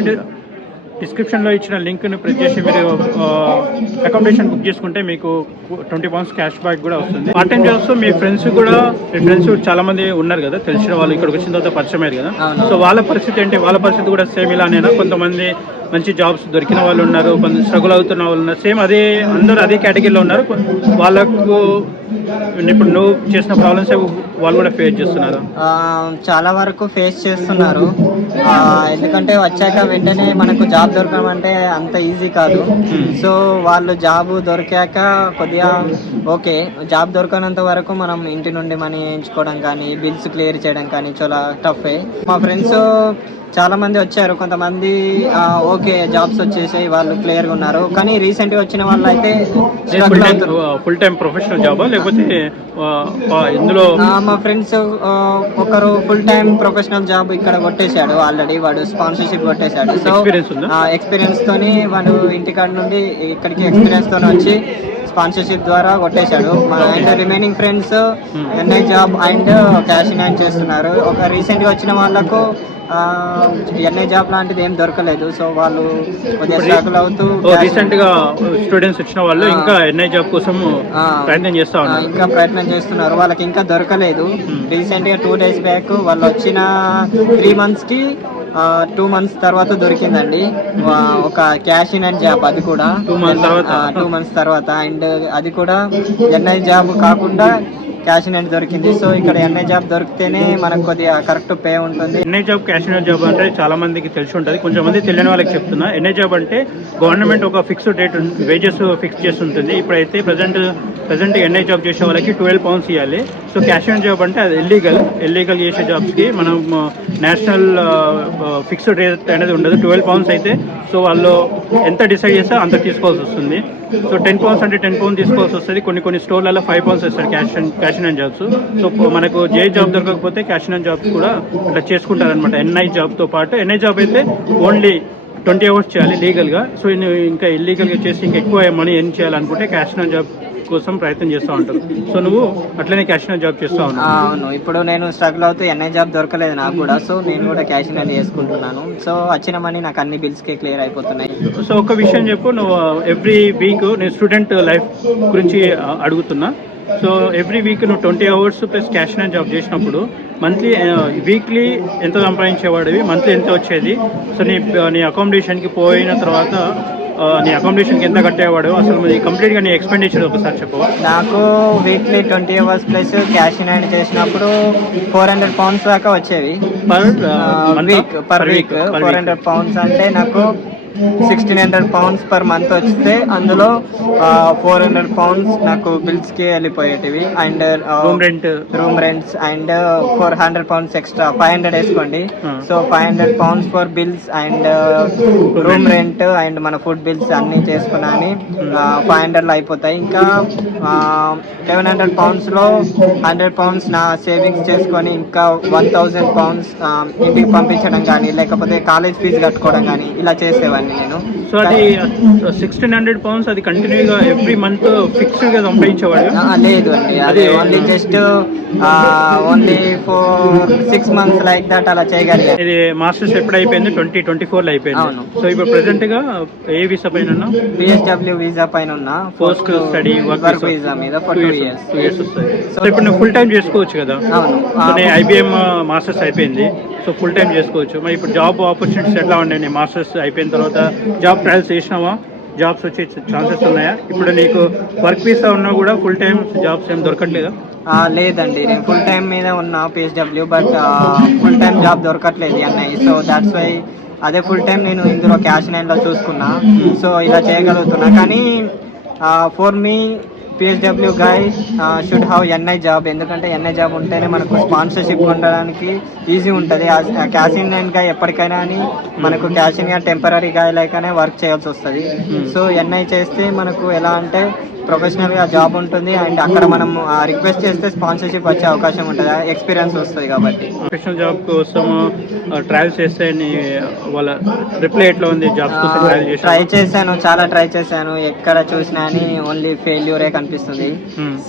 డిస్క్రిప్షన్లో ఇచ్చిన లింక్ను ప్రెస్ చేసి మీరు అకామిడేషన్ బుక్ చేసుకుంటే మీకు £20 క్యాష్ బ్యాక్ కూడా వస్తుంది. పార్ట్ టైం జాబ్స్ మీ ఫ్రెండ్స్ చాలా మంది ఉన్నారు కదా, తెలిసిన వాళ్ళు ఇక్కడికి వచ్చిన తర్వాత పరిచయం అయ్యారు కదా, సో వాళ్ళ పరిస్థితి ఏంటి? వాళ్ళ పరిస్థితి కూడా సేమ్ ఇలానేనా? కొంతమంది మంచి జాబ్స్ దొరికిన వాళ్ళు ఉన్నారు, కొంత స్ట్రగుల్ అవుతున్న వాళ్ళు ఉన్నారు, సేమ్ అందరూ అదే కేటగిరీలో ఉన్నారు. వాళ్ళకు ఇప్పుడు నువ్వు చేసిన ప్రాబ్లమ్స్ వాళ్ళు కూడా ఫేస్ చేస్తున్నారు? చాలా వరకు ఫేస్ చేస్తున్నారు. ఎందుకంటే వచ్చాక వెంటనే మనకు జాబ్ దొరకడం అంటే అంత ఈజీ కాదు. సో వాళ్ళు జాబ్ దొరికాక కొద్దిగా ఓకే, జాబ్ దొరకనంత వరకు మనం ఇంటి నుండి మనీ ఎంచుకోవడం కానీ బిల్స్ క్లియర్ చేయడం కానీ చాలా టఫే. మా ఫ్రెండ్స్ చాలా మంది వచ్చారు, కొంతమంది ఓకే జాబ్స్ వచ్చేసాయి, వాళ్ళు క్లియర్గా ఉన్నారు. కానీ రీసెంట్గా వచ్చిన వాళ్ళు అయితే ఫుల్ టైం ప్రొఫెషనల్ జాబ్ లేకపోతే ఇందులో మా ఫ్రెండ్స్ ఒకరు ఫుల్ టైం ప్రొఫెషనల్ జాబ్ ఇక్కడ కొట్టేశాడు ఆల్రెడీ, వాడు స్పాన్సర్షిప్ కొట్టేశాడు. సో ఎక్స్పీరియన్స్ తోని వాడు ఇంటికాడ నుండి ఇక్కడికి ఎక్స్పీరియన్స్ తోని వచ్చి స్పాన్సర్షిప్ ద్వారా కొట్టేశాడు. And remaining friends NI job and cash in hand చేస్తున్నారు. ఒక రీసెంట్గా వచ్చిన వాళ్ళకు ఎన్ఐ జాబ్ లాంటిది ఏం దొరకలేదు. సో వాళ్ళు కొద్దిగా స్ట్రగుల్ అవుతూ రీసెంట్ గా స్టూడెంట్స్ వచ్చిన వాళ్ళు ఇంకా ఎన్ఐ జాబ్ కోసం ప్రయత్నం చేస్తున్నారు. వాళ్ళకి ఇంకా దొరకలేదు. రీసెంట్ గా 2 days బ్యాక్ వాళ్ళు వచ్చిన 3 months కి 2 months తర్వాత దొరికిందండి ఒక క్యాష్ ఇన్ హ్యాండ్ జాబ్. అది కూడా 2 months తర్వాత. అండ్ అది కూడా ఎన్ఐ జాబ్ కాకుండా క్యాష్ ఇన్ హ్యాండ్ దొరికింది. సో ఇక్కడ ఎన్ఐ జాబ్ దొరికితేనే మనకు కొద్దిగా కరెక్ట్ పే ఉంటుంది. NI job cash in hand job అంటే చాలా మందికి తెలిసి ఉంటుంది, కొంచెం మంది తెలియని వాళ్ళకి చెప్తున్నా. ఎన్ఐ జాబ్ అంటే గవర్నమెంట్ ఒక ఫిక్స్డ్ రేట్ వేజెస్ ఫిక్స్ చేస్తుంటుంది. ఇప్పుడైతే ప్రజెంట్ ఎన్ఐ జాబ్ చేసే వాళ్ళకి £12 ఇవ్వాలి. సో క్యాష్ ఇన్ జాబ్ అంటే అది ఇల్లీగల్ చేసే జాబ్స్కి మనం నేషనల్ ఫిక్స్డ్ రేట్ అనేది ఉండదు. £12 అయితే సో వాళ్ళు ఎంత డిసైడ్ చేస్తే అంత తీసుకోవాల్సి వస్తుంది. సో £10 అంటే £10 తీసుకోవాల్సి వస్తుంది. కొన్ని స్టోర్లలో £5 ఇస్తారు cash in hand jobs. So మనకు జే జాబ్ దొరకకపోతే క్యాష్ ఇన్ హ్యాండ్ జాబ్స్ కూడా ఇట్లా చేసుకుంటారు అనమాట. ఎన్ఐ జాబ్తో పాటు ఎన్ఐ జాబ్ అయితే ఓన్లీ 20 hours చేయాలి లీగల్గా. సో ఇంకా ఇల్లీగల్గా చేసి ఇంకా ఎక్కువ మనీ ఎర్న్ చేయాలనుకుంటే క్యాష్ ఇన్ హ్యాండ్ జాబ్ కోసం ప్రయత్నం చేస్తూ ఉంటారు. సో నువ్వు అట్లనే క్యాష్ ఇన్ హ్యాండ్ జాబ్ చేస్తూ ఉన్నావు? అవును, ఇప్పుడు నేను స్ట్రగుల్ అవుతూ ఎన్ఐ జాబ్ దొరకలేదు నాకు కూడా. సో నేను కూడా క్యాష్ ఇన్ హ్యాండ్ చేసుకుంటున్నాను. సో వచ్చిన మనీ నాకు అన్ని బిల్స్కి క్లియర్ అయిపోతున్నాయి. సో ఒక విషయం చెప్పు, నువ్వు ఎవ్రీ వీక్ నేను స్టూడెంట్ లైఫ్ గురించి అడుగుతున్నా. సో ఎవ్రీ వీక్ నువ్వు 20 hours plus cash in hand job చేసినప్పుడు వీక్లీ ఎంత సంపాదించేవాడివి, మంత్లీ ఎంత వచ్చేది? సో నీ అకామిడేషన్కి పోయిన తర్వాత నీ అకామిడేషన్కి ఎంత కట్టేవాడు, అసలు మరి కంప్లీట్గా నీ ఎక్స్పెండిచర్ ఒకసారి చెప్పు. నాకు weekly 20 hours plus cash in hand చేసినప్పుడు £400 దాకా వచ్చేవి పర్ వీక్. £400 అంటే నాకు £1,600 పర్ మంత్ వస్తే అందులో £400 నాకు బిల్స్ కి వెళ్ళిపోయేటివి. And room rents and £400 extra, 500 వేసుకోండి. So £500 for bills and room rent and మన ఫుడ్ బిల్స్ అన్ని చేసుకున్నాని 500 అయిపోతాయి. ఇంకా £1,100 లో £100 నా సేవింగ్స్ చేసుకొని ఇంకా £1,000 ఇంటికి పంపించడం కానీ లేకపోతే కాలేజ్ ఫీజు కట్టుకోవడం కానీ ఇలా చేసేవాడిని నేను. సో అది £1,600 అది కంటిన్యూగా ఎవ్రీ మంత్ ఫిక్స్డ్ గా సంపాదించేవాడు? లేదు అండి, అది only just only for 6 months like that అలా చేయగలిగాను. ఇది మాస్టర్స్ ఎప్పుడు అయిపోయింది? 2024 లో అయిపోయింది. అవును. సో ఇప్పుడు ప్రెసెంట్ గా ఏ వీసా పైన ఉన్నా? PSW వీసా పైన ఉన్నా. పోస్ట్ స్టడీ వర్క్ వీసా మీద ఫర్ 2 years వస్తుంది. సో ఇప్పుడు నువ్వు ఫుల్ టైం చేసుకోవచ్చు కదా? అవును. సో నేను IBM మాస్టర్స్ అయిపోయింది, సో ఫుల్ టైం చేసుకోవచ్చు. మరి ఇప్పుడు జాబ్ ఆపర్చునిటీస్ ఎట్లా ఉన్నాయి? మాస్టర్స్ అయిపోయిన తర్వాత జాబ్ ట్రయల్స్ చేసినావా? జాబ్స్ వచ్చే ఛాన్సెస్ ఉన్నాయా? ఇప్పుడు నీకు వర్క్ వీసా ఉన్నా కూడా ఫుల్ టైం జాబ్స్ ఏం దొరకట్లేదా? లేదండి, నేను ఫుల్ టైం మీద ఉన్నా PSW, but full time job దొరకట్లేదు అన్నయ్య. సో దాట్స్ వై అదే ఫుల్ టైం నేను ఇందులో క్యాష్ ఇన్ హ్యాండ్లో చూసుకున్నా. సో ఇలా చేయగలుగుతున్నా. కానీ for me PHW guy should have NI job. ఎందుకంటే ఎన్ఐ జాబ్ ఉంటేనే మనకు స్పాన్సర్షిప్ ఉండడానికి ఈజీ ఉంటుంది. క్యాష్ ఇన్ హ్యాండ్ గాయ్ ఎప్పటికైనా అని మనకు cash in hand temporary guy లైకనే వర్క్ చేయాల్సి వస్తుంది. సో ఎన్ఐ చేస్తే మనకు ఎలా అంటే ప్రొఫెషనల్గా జాబ్ ఉంటుంది అండ్ అక్కడ మనం రిక్వెస్ట్ చేస్తే స్పాన్సర్షిప్ వచ్చే అవకాశం ఉంటుంది, ఎక్స్పీరియన్స్ వస్తుంది కాబట్టి. ప్రొఫెషనల్ జాబ్ కోసం ట్రయల్ చేస్తే వాళ్ళ రిప్లై ఎట్లా ఉంది? జాబ్స్ కోసం ట్రై చేశాను, చాలా ట్రై చేశాను, ఎక్కడ చూసినా అని ఓన్లీ ఫెయిల్యూరే కనిపిస్తుంది.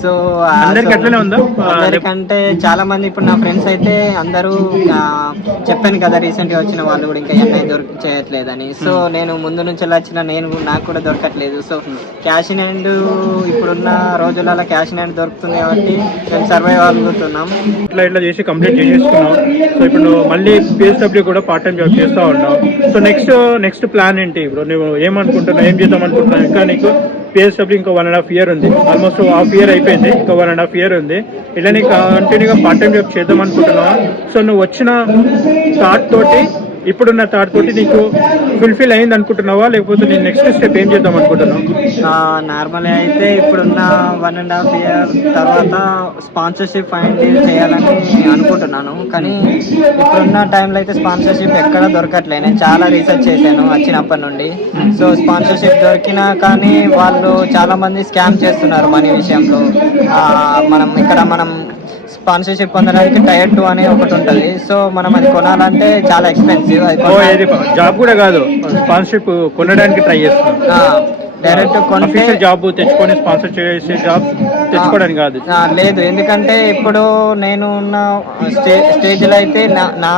సో అందరికి అట్లనే ఉందా? అందరికంటే చాలా మంది ఇప్పుడు నా ఫ్రెండ్స్ అయితే అందరూ చెప్పాను కదా రీసెంట్ గా వచ్చిన వాళ్ళు కూడా ఇంకా ఎన్ఐ చేయట్లేదని. సో నేను ముందు నుంచి వచ్చిన నాకు కూడా దొరకట్లేదు. సో క్యాష్ ఇన్ హ్యాండ్ ఇప్పుడున్న రోజులలో క్యాష్ ఇన్ హ్యాండ్ దొరుకుతుంది కాబట్టి మేము సర్వైవ్ అవ్వగలుగుతున్నాం. ఇట్లా చేసి కంప్లీట్ చేసేసుకున్నాం. సో ఇప్పుడు మళ్ళీ పిహెచ్డబ్ల్యూ కూడా పార్ట్ టైం జాబ్ చేస్తూ ఉన్నావు. సో నెక్స్ట్ ప్లాన్ ఏంటి? ఇప్పుడు నువ్వు ఏమనుకుంటున్నావు, ఏం చేద్దాం అనుకుంటున్నావు? ఇంకా నీకు పిహెచ్డబ్ల్యూ ఇంకా 1.5 year ఉంది, ఆల్మోస్ట్ హాఫ్ ఇయర్ అయిపోయింది, ఇంకా 1.5 year ఉంది. ఇలా నీకు కంటిన్యూగా పార్ట్ టైం జాబ్ చేద్దాం అనుకుంటున్నావా? సో నువ్వు వచ్చిన థాట్ తోటి ఇప్పుడున్న థాట్ తోటి నీకు ఫుల్ఫిల్ అయింది అనుకుంటున్నావా, లేకపోతే నేను నెక్స్ట్ స్టెప్ ఏం చేద్దాం అనుకుంటున్నావు? నార్మల్ అయితే ఇప్పుడున్న 1.5 year తర్వాత స్పాన్సర్షిప్ ఫైండ్ చేయాలని అనుకుంటున్నాను. కానీ ఇప్పుడున్న టైంలో అయితే స్పాన్సర్షిప్ ఎక్కడ దొరకట్లేదు. నేను చాలా రీసెర్చ్ చేశాను వచ్చినప్పటి నుండి. సో స్పాన్సర్షిప్ దొరికినా కానీ వాళ్ళు చాలా మంది స్కామ్ చేస్తున్నారు మనీ విషయంలో. మనం స్పాన్సర్షిప్ పొందడానికి టైర్ 2 అనే ఒకటి ఉంటుంది. సో మనం అది కొనాలంటే చాలా ఎక్స్పెన్సివ్. జాబ్ కూడా కాదు, స్పాన్సర్షిప్ కొనడానికి ట్రై చేస్తున్నాం. డైరెక్ట్ కొంటే జాబ్ తెచ్చుకొని స్పాన్సర్ చేసే జాబ్ తెచ్చుకోవడానికి కాదు. లేదు, ఎందుకంటే ఇప్పుడు నేను ఉన్న స్టేజ్లో అయితే నా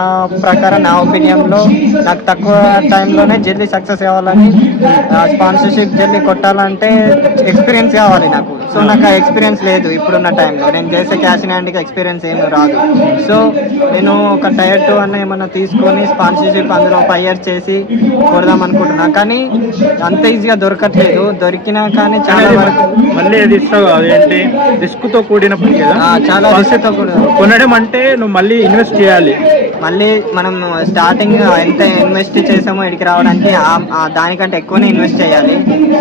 ప్రకారం నా ఒపీనియన్లో నాకు తక్కువ టైంలోనే జల్దీ సక్సెస్ కావాలని, స్పాన్సర్షిప్ జల్దీ కొట్టాలంటే ఎక్స్పీరియన్స్ కావాలి నాకు. సో నాకు ఆ ఎక్స్పీరియన్స్ లేదు ఇప్పుడున్న టైంలో. నేను చేసే క్యాష్ ఇన్ హ్యాండ్కి ఎక్స్పీరియన్స్ ఏమి రాదు. సో నేను ఒక టైర్ 2 అన్న ఏమన్నా తీసుకొని స్పాన్సర్షిప్ అందులో 5 years చేసి కొడదాం అనుకుంటున్నా. కానీ అంత ఈజీగా దొరకట్లేదు. దొరికినా కానీ చాలా వరకు మళ్ళీ అది ఇస్తావు. అదేంటి రిస్క్ తో కూడిన పని కదా, చాలా రిస్క్ తో కూడిన. కొనడం అంటే నువ్వు మళ్ళీ ఇన్వెస్ట్ చేయాలి. మళ్ళీ మనం స్టార్టింగ్ ఎంత ఇన్వెస్ట్ చేసామో ఇక్కడికి రావడానికి దానికంటే ఎక్కువనే ఇన్వెస్ట్ చేయాలి.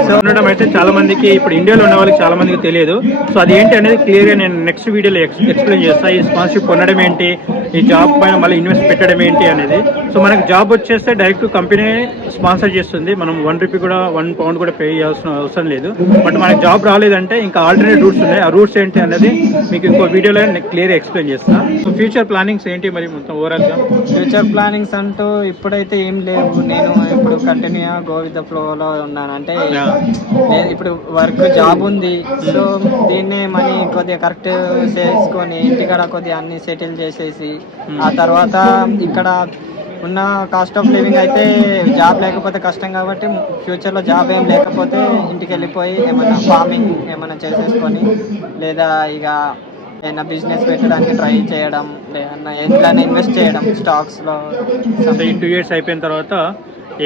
సో ఉండడం అయితే చాలా మందికి ఇప్పుడు ఇండియాలో ఉన్న వాళ్ళకి చాలా మందికి తెలియదు. సో అది ఏంటి అనేది క్లియర్గా నేను నెక్స్ట్ వీడియోలో ఎక్స్ప్లెయిన్ చేస్తాను. ఈ స్పాన్సర్షిప్ కొనడం ఏంటి, ఈ జాబ్ పైన మళ్ళీ ఇన్వెస్ట్ పెట్టడం ఏంటి అనేది. సో మనకు జాబ్ వచ్చేస్తే డైరెక్ట్ కంపెనీ స్పాన్సర్ చేస్తుంది. మనం 1 rupee కూడా 1 pound కూడా పే చేయాల్సిన అవసరం లేదు. బట్ మనకు జాబ్ రాలేదంటే ఇంకా ఆల్టర్నేట్ రూట్స్ ఉన్నాయి. ఆ రూట్స్ ఏంటి అనేది మీకు ఇంకో వీడియోలో క్లియర్గా ఎక్స్ప్లెయిన్ చేస్తాను. సో ఫ్యూచర్ ప్లానింగ్స్ ఏంటి మరి మొత్తం ఓవరాల్గా? ఫ్యూచర్ ప్లానింగ్స్ అంటూ ఇప్పుడైతే ఏం లేవు. నేను ఇప్పుడు కంటిన్యూగా గో విత్ ద ఫ్లోలో ఉన్నాను. అంటే ఇప్పుడు వర్క్ జాబ్ ఉంది. సో దీన్నే మనీ కొద్దిగా కరెక్ట్ చేసుకొని ఇంటికాడ కొద్దిగా అన్ని సెటిల్ చేసేసి ఆ తర్వాత ఇక్కడ ఉన్న కాస్ట్ ఆఫ్ లివింగ్ అయితే జాబ్ లేకపోతే కష్టం కాబట్టి ఫ్యూచర్లో జాబ్ ఏం లేకపోతే ఇంటికి వెళ్ళిపోయి ఏమైనా ఫార్మింగ్ ఏమైనా చేసేసుకొని లేదా ఇక ఏమైనా బిజినెస్ పెట్టడానికి ట్రై చేయడం, లేదన్నా ఎందుకైనా ఇన్వెస్ట్ చేయడం స్టాక్స్లో. ఈ 2 years అయిపోయిన తర్వాత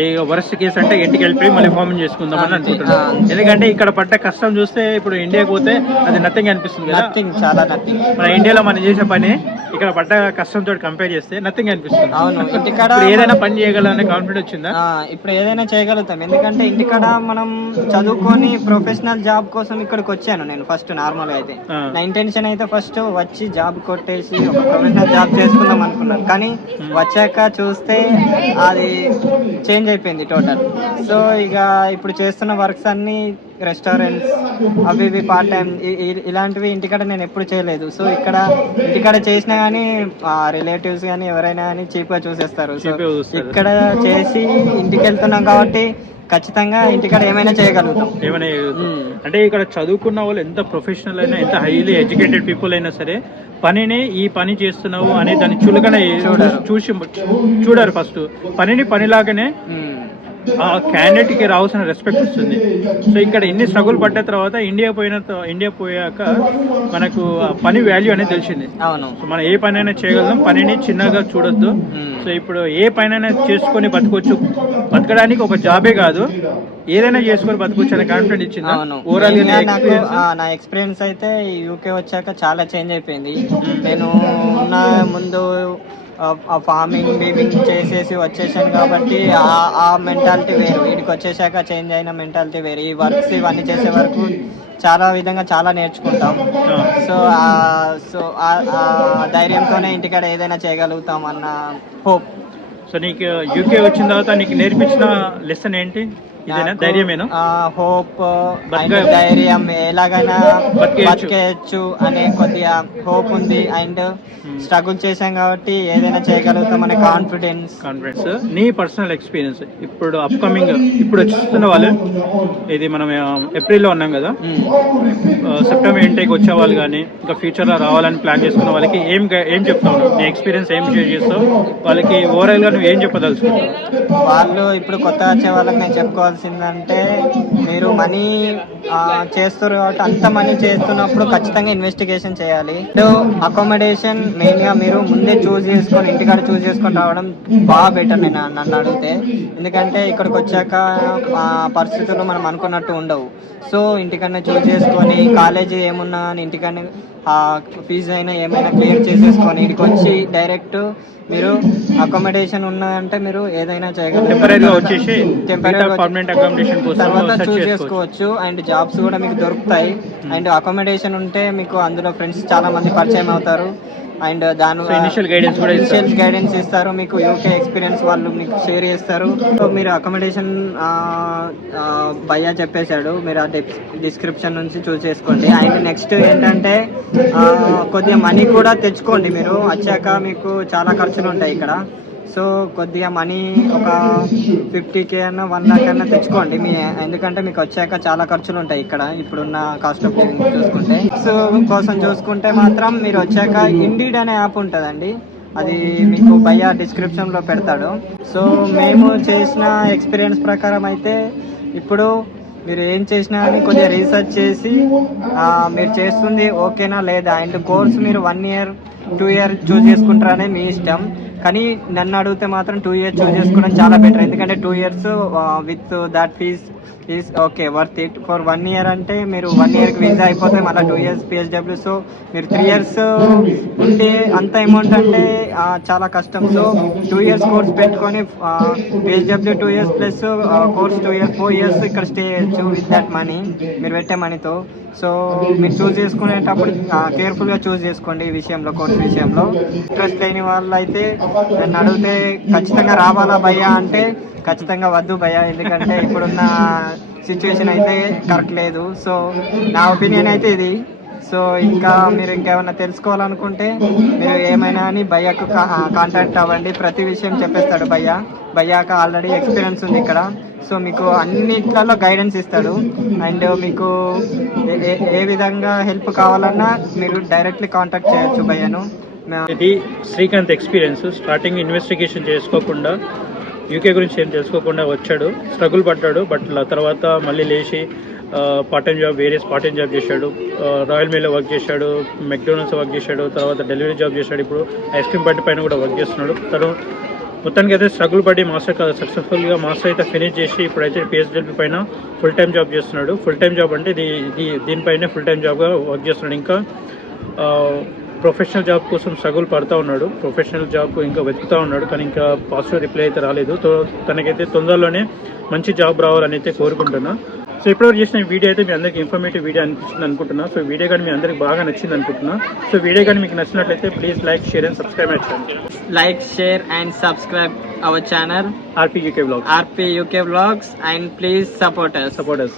ఏ వరస్ట్ కేసు అంటే ఇంటికి వెళ్ళిపోయి మళ్ళీ ఫార్మింగ్ చేసుకుందాం అని అనుకుంటున్నాను. ఎందుకంటే ఇక్కడ పడ్డ కష్టం చూస్తే ఇప్పుడు ఇండియాకి పోతే అది నథింగ్ అనిపిస్తుంది కదా. చాలా నథింగ్. మన ఇండియాలో మనం చేసే పని ఇక్కడ పడ్డ కష్టంతో కంపేర్ చేస్తే నథింగ్ అనిపిస్తుంది. అవును, ఇంటికాడ ఏదైనా పని చేయగలనే కాన్ఫిడెన్స్ వచ్చిందా? ఇప్పుడు ఏదైనా చేయగలుగుతాం. ఎందుకంటే ఇంటికాడ మనం చదువుకొని ప్రొఫెషనల్ జాబ్ కోసం ఇక్కడికి వచ్చాను నేను. ఫస్ట్ నార్మల్గా అయితే నా ఇంటెన్షన్ అయితే ఫస్ట్ వచ్చి జాబ్ కొట్టేసి ఒక ప్రొఫెషనల్ జాబ్ చేసుకుందాం అనుకున్నాను. కానీ వచ్చాక చూస్తే అది చేంజ్ అయిపోయింది టోటల్. సో ఇక ఇప్పుడు చేస్తున్న వర్క్స్ అన్ని రెస్టారెంట్స్ అవి ఇవి పార్ట్ టైం ఇలాంటివి ఇంటికాడ నేను ఎప్పుడు చేయలేదు. సో ఇంటికాడ చేసినా కానీ రిలేటివ్స్ కానీ ఎవరైనా కానీ చీప్గా చూసేస్తారు. సో ఇక్కడ చేసి ఇంటికి వెళ్తున్నాం కాబట్టి ఖచ్చితంగా ఇంటికాడ ఏమైనా చేయగలుగుతాం. అంటే ఇక్కడ చదువుకున్న వాళ్ళు ఎంత ప్రొఫెషనల్ అయినా, ఎంత హైలీ ఎడ్యుకేటెడ్ పీపుల్ అయినా సరే పనిని ఈ పని చేస్తున్నావు అనే దాన్ని చులకనే చూడరు. ఫస్ట్ పనిని పనిలాగానే ఆ క్యాండిడేట్ కి రావాల్సిన రెస్పెక్ట్ వస్తుంది. సో ఇక్కడ ఇన్ని స్ట్రగుల్ పడ్డ తర్వాత ఇండియా పోయాక మనకు పని వాల్యూ అనేది తెలిసింది. అవును, సో మనం ఏ పని అయినా చేయగలం, పనిని చిన్నగా చూడొద్దు. సో ఇప్పుడు ఏ పని అయినా చేసుకొని బతకొచ్చు. బతకడానికి ఒక జాబే కాదు, ఏదైనా చేసుకొని బతకొచ్చు అనే కాన్ఫిడెంట్ ఇచ్చింది. ఓవరాల్ నా ఎక్స్పీరియన్స్ అయితే యూకే వచ్చాక చాలా చేంజ్ అయిపోయింది. నేను ఉన్న ముందు ఆ ఫార్మింగ్ బీమింగ్ చేసేసి వచ్చేసాను కాబట్టి ఆ మెంటాలిటీ వేరు. వీడికి వచ్చేసాక చేంజ్ అయిన మెంటాలిటీ వేరు. ఈ వర్క్స్ ఇవన్నీ చేసే వరకు చాలా విధంగా చాలా నేర్చుకుంటాం. సో ఆ ధైర్యంతోనే ఇంటికాడ ఏదైనా చేయగలుగుతాం అన్న హోప్. సో నీకు యూకే వచ్చిన తర్వాత నీకు నేర్పించిన లెసన్ ఏంటి? ఇదేనా, ధైర్యమేనా? హోప్ అండ్ ధైర్యం, ఎలాగైనా బతికేయచ్చు అనే కొద్దిగా హోప్ ఉంది. అండ్ స్ట్రగుల్ చేసాం కాబట్టి ఏదైనా చేయగలుగుతాం అనే కాన్ఫిడెన్స్. నీ పర్సనల్ ఎక్స్పీరియన్స్ ఇప్పుడు అప్కమింగ్ ఇప్పుడు వచ్చిస్తున్న వాళ్ళు, ఇది మనం ఏప్రిల్లో ఉన్నాం కదా, సెప్టెంబర్ ఇంటేకి వచ్చే వాళ్ళు కానీ ఇంకా ఫ్యూచర్లో రావాలని ప్లాన్ చేసుకున్న వాళ్ళకి ఏం చెప్తావు? నీ ఎక్స్పీరియన్స్ ఏం షేర్ చేస్తావు వాళ్ళకి? ఓవరాల్గా నువ్వు ఏం చెప్పదలుచుకుంటావు? వాళ్ళు ఇప్పుడు కొత్తగా వచ్చే వాళ్ళకి నేను చెప్పుకోవాల్సిందంటే, మీరు మనీ చేస్తారు కాబట్టి అంత మనీ చేస్తున్నప్పుడు ఖచ్చితంగా ఇన్వెస్టిగేషన్ చేయాలి. అకామిడేషన్ మెయిన్గా మీరు ముందే చూస్ చేసుకొని ఇంటికాడ చూస్ చేసుకొని రావడం బాగా బెటర్ నన్ను అడిగితే. ఎందుకంటే ఇక్కడికి వచ్చాక పరిస్థితులు మనం అనుకున్నట్టు ఉండవు. సో ఇంటికన్నా చూస్ చేసుకొని కాలేజీ ఏమున్నా అని ఇంటికన్నా ఫీజు అయినా ఏమైనా క్లియర్ చేసేసుకొని ఇక్కడికి వచ్చి డైరెక్ట్ మీరు అకామిడేషన్ ఉన్నదంటే మీరు ఏదైనా చేయగలరు. తర్వాత చూస్ చేసుకోవచ్చు. అండ్ జాబ్స్ కూడా మీకు దొరుకుతాయి. అండ్ అకామిడేషన్ ఉంటే మీకు అందులో ఫ్రెండ్స్ చాలా మంది పరిచయం అవుతారు. అండ్ దాని ఇనిషియల్ గైడెన్స్ ఇస్తారు. మీకు యూకే ఎక్స్పీరియన్స్ వాళ్ళు మీకు షేర్ చేస్తారు. సో మీరు అకామిడేషన్ భయ్యా చెప్పేశాడు, మీరు ఆ డిస్క్రిప్షన్ నుంచి చూస్ చేసుకోండి. అండ్ నెక్స్ట్ ఏంటంటే కొద్దిగా మనీ కూడా తెచ్చుకోండి. మీరు వచ్చాక మీకు చాలా ఖర్చులు ఉంటాయి ఇక్కడ. సో కొద్దిగా మనీ ఒక 50K అన్న 1 lakh అన్న తెచ్చుకోండి. ఎందుకంటే మీకు వచ్చాక చాలా ఖర్చులు ఉంటాయి ఇక్కడ ఇప్పుడున్న కాస్ట్ ఆఫ్ లివింగ్ చూసుకుంటే. సో కోసం చూసుకుంటే మాత్రం మీరు వచ్చాక ఇండీడ్ అనే యాప్ ఉంటుందండి, అది మీకు భయ్యా డిస్క్రిప్షన్లో పెడతాడు. సో మేము చేసిన ఎక్స్పీరియన్స్ ప్రకారం అయితే ఇప్పుడు మీరు ఏం చేసినా అని కొద్దిగా రీసెర్చ్ చేసి మీరు చేస్తుంది ఓకేనా లేదా. అండ్ కోర్స్ మీరు 1 year 2 year చూస్ చేసుకుంటారనే మీ ఇష్టం. కానీ నన్ను అడిగితే మాత్రం 2 years చూస్ చేసుకోవడం చాలా బెటర్. ఎందుకంటే 2 years with that fees is okay worth it. For 1 year అంటే మీరు 1 yearకి వీజా అయిపోతే మళ్ళీ 2 years PSW. సో మీరు 3 years ఉంటే అంత అమౌంట్ అంటే చాలా కష్టం. సో 2 years కోర్స్ పెట్టుకొని PSW 2 years plus course 2 years 4 years ఇక్కడ స్టే చేయొచ్చు విత్ దట్ మనీ, మీరు పెట్టే మనీతో. సో మీరు చూస్ చేసుకునేటప్పుడు కేర్ఫుల్గా చూస్ చేసుకోండి ఈ విషయంలో, కోర్స్ విషయంలో. ఇంట్రెస్ట్ లేని వాళ్ళు అయితే నన్ను అడిగితే ఖచ్చితంగా రావాలా భయ్యా అంటే ఖచ్చితంగా వద్దు భయ్యా. ఎందుకంటే ఇప్పుడున్న సిచ్యువేషన్ అయితే కరెక్ట్ లేదు. సో నా ఒపీనియన్ అయితే ఇది. సో ఇంకా మీరు ఇంకేమైనా తెలుసుకోవాలనుకుంటే మీరు ఏమైనా అని భయ్యాకు కాంటాక్ట్ అవ్వండి. ప్రతి విషయం చెప్పేస్తాడు భయ్యా. భయ్యాక ఆల్రెడీ ఎక్స్పీరియన్స్ ఉంది ఇక్కడ. సో మీకు అన్నిట్లలో గైడెన్స్ ఇస్తాడు. అండ్ మీకు ఏ విధంగా హెల్ప్ కావాలన్నా మీరు డైరెక్ట్లీ కాంటాక్ట్ చేయొచ్చు భయ్యను. ఇది శ్రీకాంత్ ఎక్స్పీరియన్స్. స్టార్టింగ్ ఇన్వెస్టిగేషన్ చేసుకోకుండా, యూకే గురించి ఏం తెలుసుకోకుండా వచ్చాడు, స్ట్రగుల్ పడ్డాడు. బట్ తర్వాత మళ్ళీ లేచి part time job, various part time job చేశాడు. రాయల్ మిల్లో వర్క్ చేశాడు, మెక్డోనల్డ్స్ వర్క్ చేశాడు, తర్వాత డెలివరీ జాబ్ చేశాడు. ఇప్పుడు ఐస్ క్రీమ్ బండి పైన కూడా వర్క్ చేస్తున్నాడు. తను మొత్తానికి అయితే స్ట్రగుల్ పడి మాస్టర్ సక్సెస్ఫుల్గా మాస్టర్ అయితే ఫినిష్ చేసి ఇప్పుడైతే PSW పైన ఫుల్ టైం జాబ్ చేస్తున్నాడు. ఫుల్ టైం జాబ్ అంటే దీనిపైనే ఫుల్ టైం జాబ్గా వర్క్ చేస్తున్నాడు. ఇంకా ప్రొఫెషనల్ జాబ్ కోసం స్ట్రగుల్ పడుతూ ఉన్నాడు. ప్రొఫెషనల్ జాబ్ ఇంకా వెతుకుతూ ఉన్నాడు, కానీ ఇంకా పాజిటివ్ రిప్లై అయితే రాలేదు. తనకైతే తొందరలోనే మంచి జాబ్ రావాలని అయితే కోరుకుంటున్నా. సో ఇప్పటివరకు చేసిన వీడియో అయితే మీ అందరికీ ఇన్ఫర్మేటివ్ వీడియో అనిపించింది అనుకుంటున్నా. సో వీడియో కానీ మీ అందరికి బాగా నచ్చింది అనుకుంటున్నా. సో వీడియో కానీ మీకు నచ్చినట్లయితే please like, share and subscribe my channel. Like, share and subscribe our channel RP UK Vlogs. RP UK Vlogs and please support us.